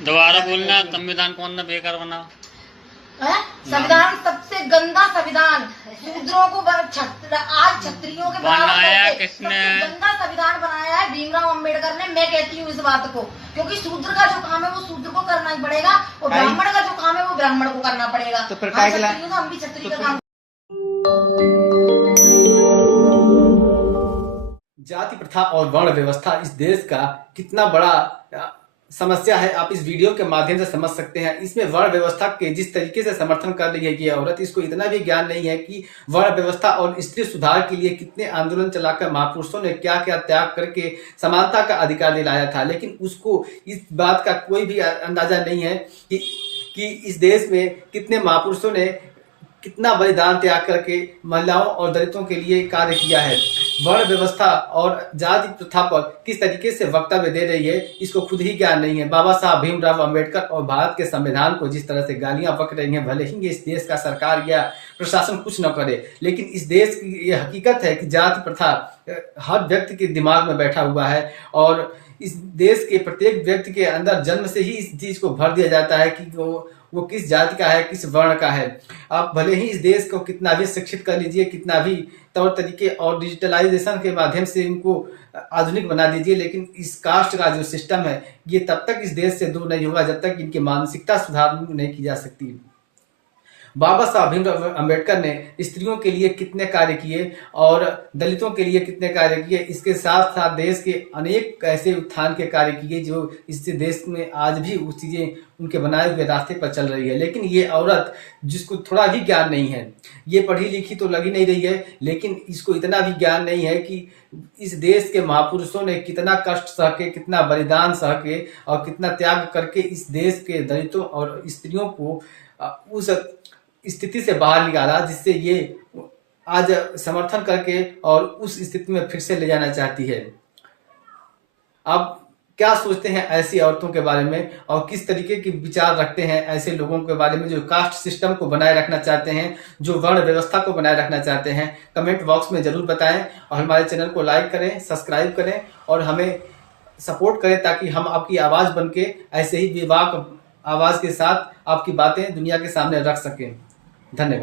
दोबारा बोलना, संविधान कौन ने बेकार बना? संविधान सबसे गंदा संविधान, शूद्रों को आज क्षत्रियों के बनाया किसने? गंदा संविधान बनाया है भीमराव अंबेडकर ने। मैं कहती हूँ इस बात को, क्योंकि शूद्र का जो काम है वो शूद्र को करना ही पड़ेगा और ब्राह्मण का जो काम है वो ब्राह्मण को करना पड़ेगा। तो फिर हम भी क्षत्रिय का काम। जाति प्रथा और वर्ण व्यवस्था इस देश का कितना बड़ा समस्या है, आप इस वीडियो के माध्यम से समझ सकते हैं। इसमें वर्ण व्यवस्था के जिस तरीके से समर्थन कर रही है कि औरत, इसको इतना भी ज्ञान नहीं है कि वर्ण व्यवस्था और स्त्री सुधार के लिए कितने आंदोलन चलाकर महापुरुषों ने क्या क्या त्याग करके समानता का अधिकार दिलाया था। लेकिन उसको इस बात का कोई भी अंदाजा नहीं है कि इस देश में कितने महापुरुषों ने कितना बलिदान त्याग करके महिलाओं और दलितों के लिए कार्य किया है। वर्ण व्यवस्था और जाति प्रथा पर किस तरीके से वक्तव्य दे रही है, इसको खुद ही ज्ञान नहीं है। बाबा साहब भीमराव अंबेडकर और भारत के संविधान को जिस तरह से गालियां बक रही हैं, भले ही इस देश का सरकार या प्रशासन कुछ न करे, लेकिन इस देश की ये हकीकत है कि जाति प्रथा हर व्यक्ति के दिमाग में बैठा हुआ है और इस देश के प्रत्येक व्यक्ति के अंदर जन्म से ही इस चीज को भर दिया जाता है कि वो किस जाति का है, किस वर्ण का है। आप भले ही इस देश को कितना भी शिक्षित कर लीजिए, कितना भी तौर तरीके और डिजिटलाइजेशन के माध्यम से इनको आधुनिक बना दीजिए, लेकिन इस कास्ट का जो सिस्टम है ये तब तक इस देश से दूर नहीं होगा जब तक इनकी मानसिकता सुधार नहीं की जा सकती। बाबा साहब भीमराव अंबेडकर ने स्त्रियों के लिए कितने कार्य किए और दलितों के लिए कितने कार्य किए, इसके साथ साथ देश के अनेक ऐसे उत्थान के कार्य किए जो इससे देश में आज भी वो चीज़ें उनके बनाए हुए रास्ते पर चल रही है। लेकिन ये औरत जिसको थोड़ा भी ज्ञान नहीं है, ये पढ़ी लिखी तो लगी नहीं रही है, लेकिन इसको इतना भी ज्ञान नहीं है कि इस देश के महापुरुषों ने कितना कष्ट सह के, कितना बलिदान सह के और कितना त्याग करके इस देश के दलितों और स्त्रियों को उस स्थिति से बाहर निकाला जिससे ये आज समर्थन करके और उस स्थिति में फिर से ले जाना चाहती है। आप क्या सोचते हैं ऐसी औरतों के बारे में और किस तरीके के विचार रखते हैं ऐसे लोगों के बारे में जो कास्ट सिस्टम को बनाए रखना चाहते हैं, जो वर्ण व्यवस्था को बनाए रखना चाहते हैं? कमेंट बॉक्स में जरूर बताएं और हमारे चैनल को लाइक करें, सब्सक्राइब करें और हमें सपोर्ट करें ताकि हम आपकी आवाज़ बन के ऐसे ही बेबाक आवाज़ के साथ आपकी बातें दुनिया के सामने रख सकें। धन्यवाद।